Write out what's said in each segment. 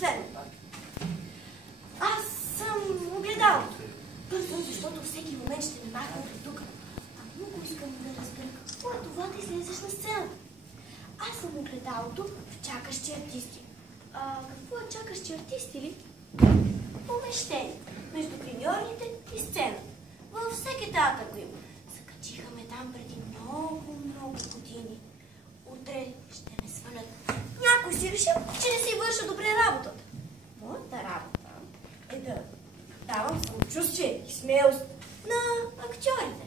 следното. Аз съм огледалото. Бързам, защото всеки момент ще ме махна от тук. А много искам да разбера какво е това да излезеш на сцената. Аз съм огледалото в чакащи артисти. Какво е чакащи артисти ли? Помещение между гримьорните и сцената. Във всеки театър го има. Закачиха ме там преди много години. Утре ще ме свалят. Някой си решил, че не си върша добре работата. Моята работа е да давам самочувствие и смелост на актьорите.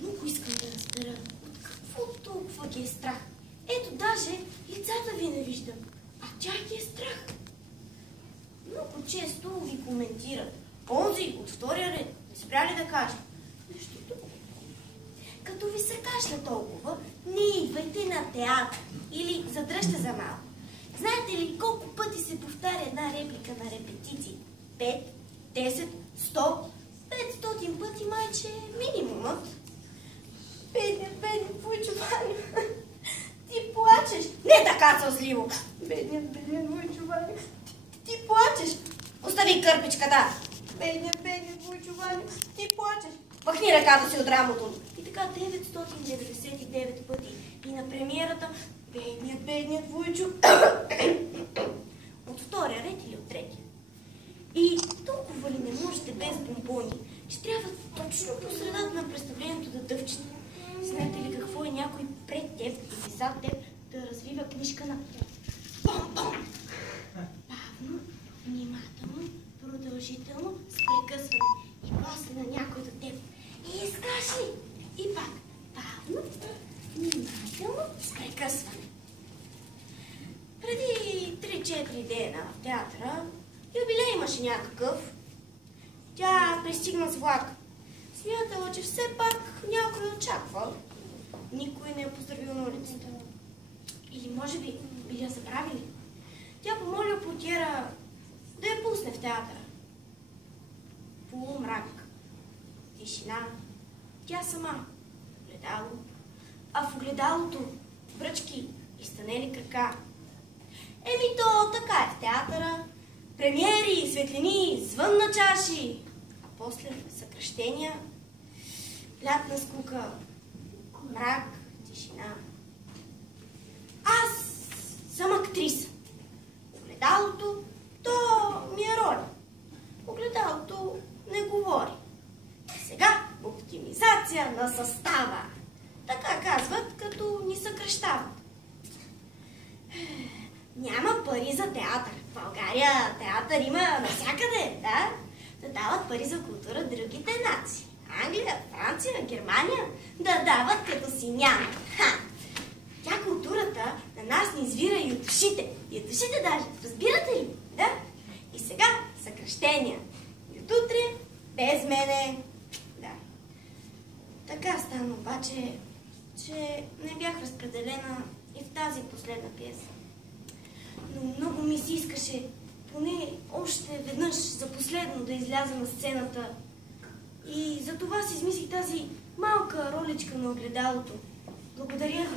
Много искам да разбера от какво толкова ги е страх. Ето даже лицата ви не виждам, а тях ги е страх. Много често ви коментират. Онзи от втория ред не спря ли да каже нещо друго? Като ви се кашля толкова, не идвайте на театър или задръжте за малко. Знаете ли колко пъти се повтаря една реплика на репетиции? 5, 10, 100, 500 пъти майче е минимумът. Бедният Войчо Ваню, ти плачеш. Не така сълзливо. Бедният Войчо Ваню, ти плачеш. Остави кърпичката. Бедният Войчо Ваню, ти плачеш. Пъхни ръката си от рамото. И така 999 пъти. И на премиерата бедният Войчо от втория ред или от третия. И толкова ли не можете без бомбони? Ще трябва точно по средата на представлението да дъвчете. Знаете ли какво е някой пред теб или зад теб да развива книжка на бом-бом? Бавно, внимателно, продължително, с прекъсване. И после на някой до теб. И изкажи. И пак. Бавно, внимателно, с прекъсване. Преди 3-4 дена в театъра юбилей имаше някакъв. Тя пристигна с влак. Смятала, че все пак някой очаква. Никой не е поздравил на улицата. Или може би били я забравили. Тя помоля портиера да я пусне в театъра. Полумрак. Тишина. Тя сама. Огледало. А в огледалото бръчки и станели крака. Еми то така е в театъра. Премиери, светлини, звън на чаши. А после съкръщения, лятна скука, мрак, тишина. Аз съм актриса. Огледалото, то ми е роля. Огледалото не говори. Сега оптимизация на състава. Така казват, като ни съкръщават. Няма пари за театър. В България театър има навсякъде, да? Да дават пари за култура другите нации. Англия, Франция, Германия да дават като си няма. Тя културата на нас ни извира и от ушите. И от ушите даже. Разбирате ли? Да? И сега съкръщения. И от утре без мене. Да. Така стана обаче, че не бях разпределена и в тази последна пиеса. Но много ми се искаше поне още веднъж за последно да изляза на сцената. И за това си измислих тази малка роличка на огледалото. Благодаря ви.